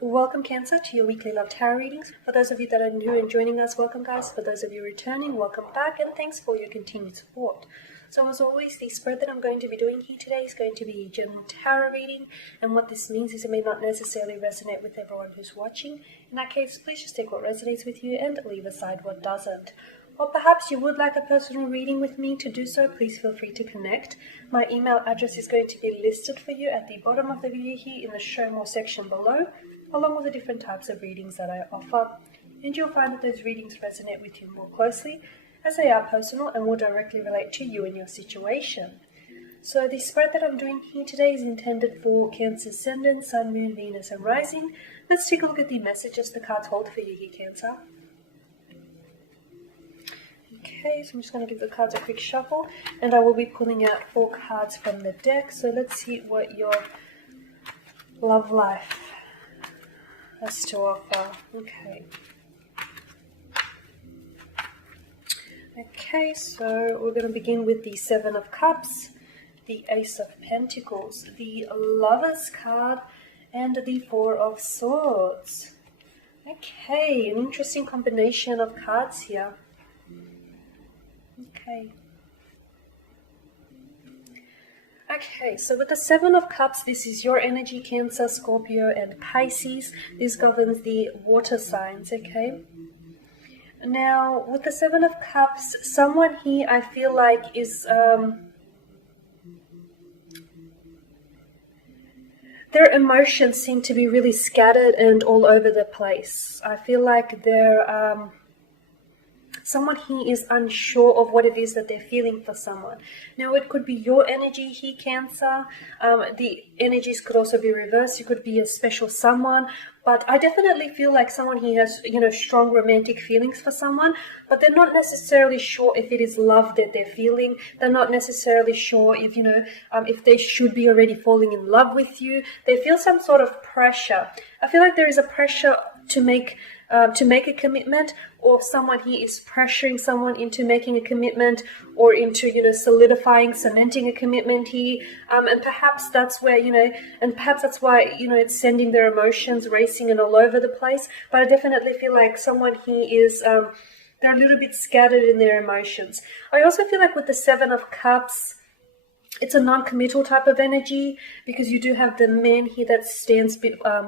Welcome Cancer to your weekly love tarot readings. For those of you that are new and joining us, welcome guys. For those of you returning, welcome back and thanks for your continued support. So as always, the spread that I'm going to be doing here today is going to be a general tarot reading, and what this means is it may not necessarily resonate with everyone who's watching. In that case, please just take what resonates with you and leave aside what doesn't. Or perhaps you would like a personal reading with me. To do so, please feel free to connect. My email address is going to be listed for you at the bottom of the video here in the show more section below, along with the different types of readings that I offer. And you'll find that those readings resonate with you more closely as they are personal and will directly relate to you and your situation. So the spread that I'm doing here today is intended for Cancer Ascendant, Sun, Moon, Venus and Rising. Let's take a look at the messages the cards hold for you here, Cancer. Okay, so I'm just going to give the cards a quick shuffle, and I will be pulling out 4 cards from the deck. So let's see what your love life has to offer. Okay, so we're going to begin with the 7 of Cups, the Ace of Pentacles, the Lovers card, and the 4 of Swords. Okay, an interesting combination of cards here. Okay, so with the 7 of Cups, this is your energy, Cancer, Scorpio, and Pisces. This governs the water signs, okay? Now, with the 7 of Cups, someone here I feel like is... their emotions seem to be really scattered and all over the place. I feel like they're... someone here is unsure of what it is that they're feeling for someone. Now, it could be your energy here, Cancer. The energies could also be reversed. You could be a special someone. But I definitely feel like someone here has, strong romantic feelings for someone. But they're not necessarily sure if it is love that they're feeling. They're not necessarily sure if, if they should be already falling in love with you. They feel some sort of pressure. I feel like there is a pressure to make a commitment, or someone here is pressuring someone into making a commitment, or into solidifying, cementing a commitment here, and perhaps that's where and perhaps that's why it's sending their emotions racing and all over the place. But I definitely feel like someone here is they're a little bit scattered in their emotions. I also feel like with the 7 of Cups, it's a non-committal type of energy, because you do have the man here that stands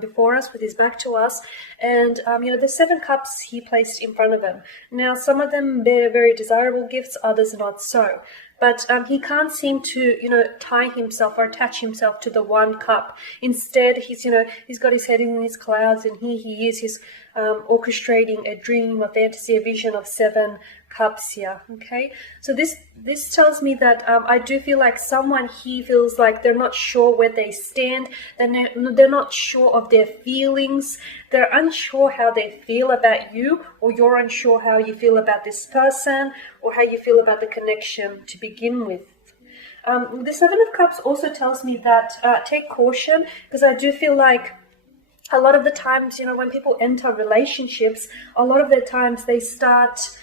before us with his back to us, and the 7 cups he placed in front of him. Now, some of them bear very desirable gifts, others not so. But he can't seem to, tie himself or attach himself to the 1 cup. Instead, he's got his head in his clouds, and here he is, he's orchestrating a dream, a fantasy, a vision of 7 cups here. Okay, so this tells me that I do feel like someone here feels like they're not sure where they stand. They're not sure of their feelings. They're unsure how they feel about you, or you're unsure how you feel about this person, or how you feel about the connection to begin with. The 7 of Cups also tells me that take caution, because I do feel like a lot of the times, when people enter relationships, a lot of the times they start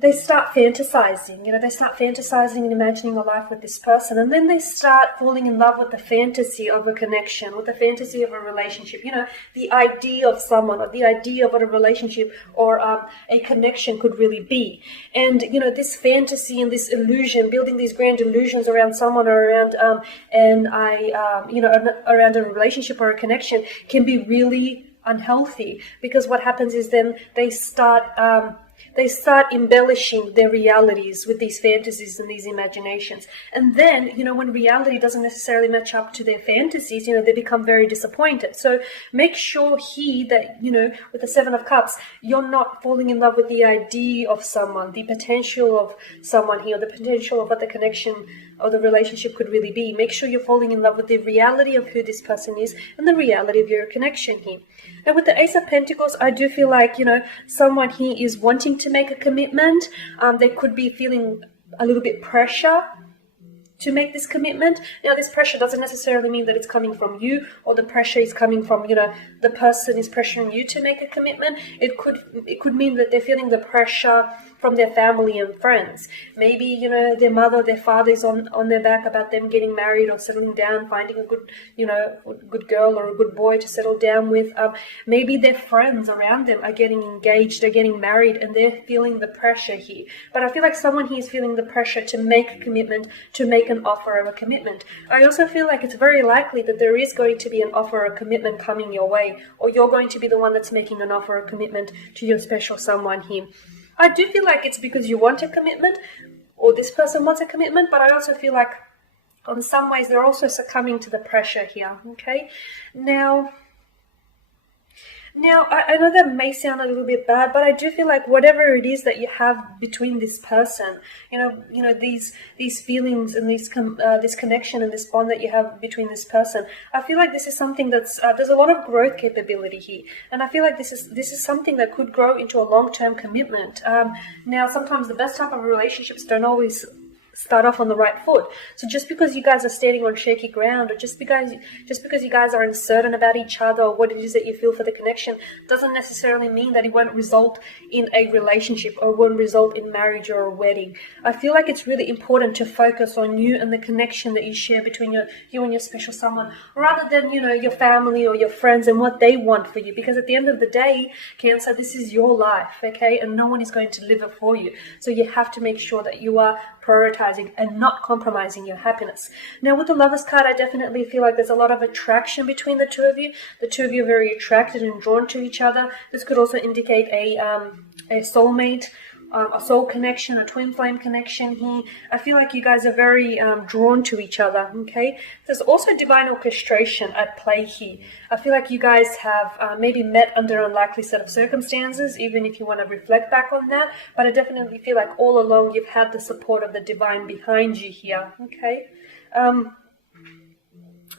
fantasizing, they start fantasizing and imagining a life with this person, and then they start falling in love with the fantasy of a connection, with the fantasy of a relationship, the idea of someone, or the idea of what a relationship or a connection could really be. And, this fantasy and this illusion, building these grand illusions around someone, or around, around a relationship or a connection, can be really unhealthy, because what happens is then they start embellishing their realities with these fantasies and these imaginations. And then, when reality doesn't necessarily match up to their fantasies, they become very disappointed. So make sure that, with the 7 of Cups, you're not falling in love with the idea of someone, the potential of someone here, the potential of what the connection or the relationship could really be. Make sure you're falling in love with the reality of who this person is and the reality of your connection here. Now, with the Ace of Pentacles, I do feel like, someone here is wanting to make a commitment. They could be feeling a little bit pressure to make this commitment. Now, this pressure doesn't necessarily mean that it's coming from you, or the pressure is coming from, the person is pressuring you to make a commitment. It could mean that they're feeling the pressure from their family and friends. Maybe, you know, their mother or their father is on their back about them getting married or settling down, finding a good, you know, good girl or a good boy to settle down with. Maybe their friends around them are getting engaged, are getting married, and they're feeling the pressure here. But I feel like someone here is feeling the pressure to make a commitment, to make an offer of a commitment. I also feel like it's very likely that there is going to be an offer or commitment coming your way, or you're going to be the one that's making an offer or commitment to your special someone here. I do feel like it's because you want a commitment, or this person wants a commitment, but I also feel like in some ways they're also succumbing to the pressure here, okay? Now, I know that may sound a little bit bad, but I do feel like whatever it is that you have between this person, you know, these feelings and this connection and this bond that you have between this person, I feel like this is something that's there's a lot of growth capability here, and I feel like this is something that could grow into a long-term commitment. Now, sometimes the best type of relationships don't always start off on the right foot. So just because you guys are standing on shaky ground, or just because you guys are uncertain about each other or what it is that you feel for the connection, doesn't necessarily mean that it won't result in a relationship or won't result in marriage or a wedding. I feel like it's really important to focus on you and the connection that you share between you and your special someone, rather than, you know, your family or your friends and what they want for you. Because at the end of the day, Cancer, this is your life, okay? And no one is going to live it for you. So you have to make sure that you are prioritizing and not compromising your happiness. Now, with the Lovers card, I definitely feel like there's a lot of attraction between the two of you. The two of you are very attracted and drawn to each other. This could also indicate a soulmate, a soul connection, a twin flame connection here. I feel like you guys are very drawn to each other, okay? There's also divine orchestration at play here. I feel like you guys have maybe met under an unlikely set of circumstances, even if you want to reflect back on that, but I definitely feel like all along you've had the support of the divine behind you here, okay?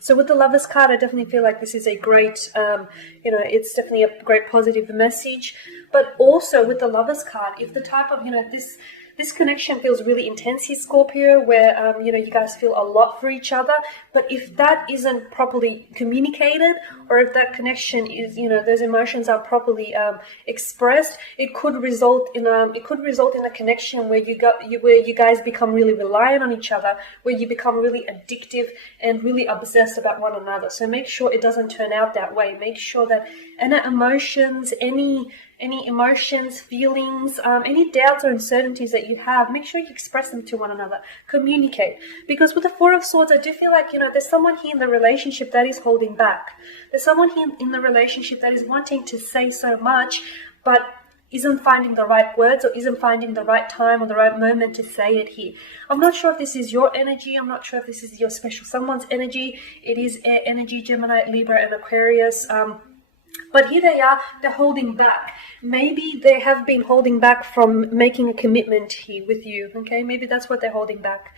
So with the Lovers card, I definitely feel like this is a great, you know, it's definitely a great positive message. But also with the Lovers card, if the type of, you know, this connection feels really intense here, Scorpio, where, you know, you guys feel a lot for each other. But if that isn't properly communicated, or if that connection is, you know, those emotions are properly expressed, it could result in a connection where you guys become really reliant on each other, where you become really addictive and really obsessed about one another. So make sure it doesn't turn out that way. Make sure that any emotions, feelings, any doubts or uncertainties that you have, make sure you express them to one another. Communicate. Because with the Four of Swords, I do feel like, you know, there's someone here in the relationship that is holding back. There's someone here in the relationship that is wanting to say so much, but isn't finding the right words or isn't finding the right time or the right moment to say it here. I'm not sure if this is your energy. I'm not sure if this is your special someone's energy. It is air energy, Gemini, Libra, and Aquarius. But here they are, they're holding back. Maybe they have been holding back from making a commitment here with you, okay? Maybe that's what they're holding back.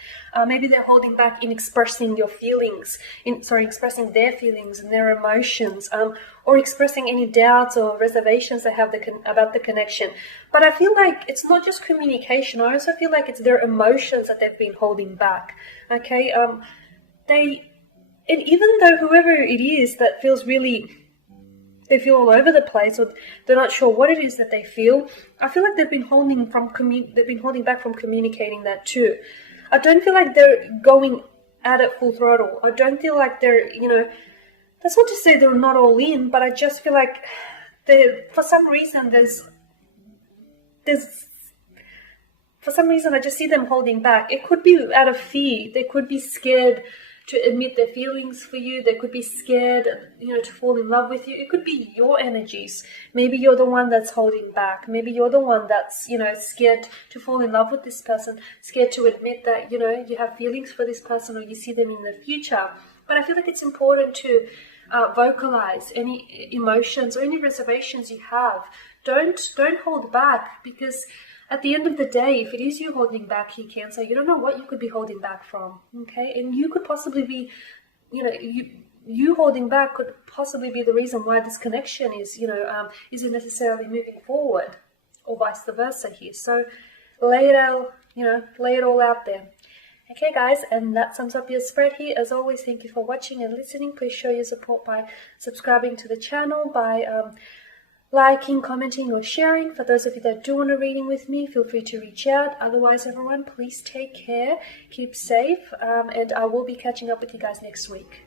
Maybe they're holding back in expressing your feelings, expressing their feelings and their emotions, or expressing any doubts or reservations they have about the connection. But I feel like it's not just communication. I also feel like it's their emotions that they've been holding back, okay? And even though whoever it is that feels really... they feel all over the place, or they're not sure what it is that they feel, I feel like they've been holding back from communicating that too. I don't feel like they're going at it full throttle. I don't feel like they're, you know, that's not to say they're not all in, but I just feel like for some reason for some reason I just see them holding back. It could be out of fear. They could be scared to admit their feelings for you. They could be scared, you know, to fall in love with you. It could be your energies. Maybe you're the one that's holding back. Maybe you're the one that's, you know, scared to fall in love with this person, scared to admit that, you know, you have feelings for this person or you see them in the future. But I feel like it's important to vocalize any emotions or any reservations you have. Don't hold back, because at the end of the day, if it is you holding back here, Cancer, you don't know what you could be holding back from, okay? And you could possibly be, you know, you holding back could possibly be the reason why this connection is, you know, isn't necessarily moving forward, or vice versa here. So lay it out, you know, lay it all out there. Okay, guys, and that sums up your spread here. As always, thank you for watching and listening. Please show your support by subscribing to the channel, by liking, commenting, or sharing. For those of you that do want a reading with me, feel free to reach out. Otherwise, everyone, please take care, keep safe, and I will be catching up with you guys next week.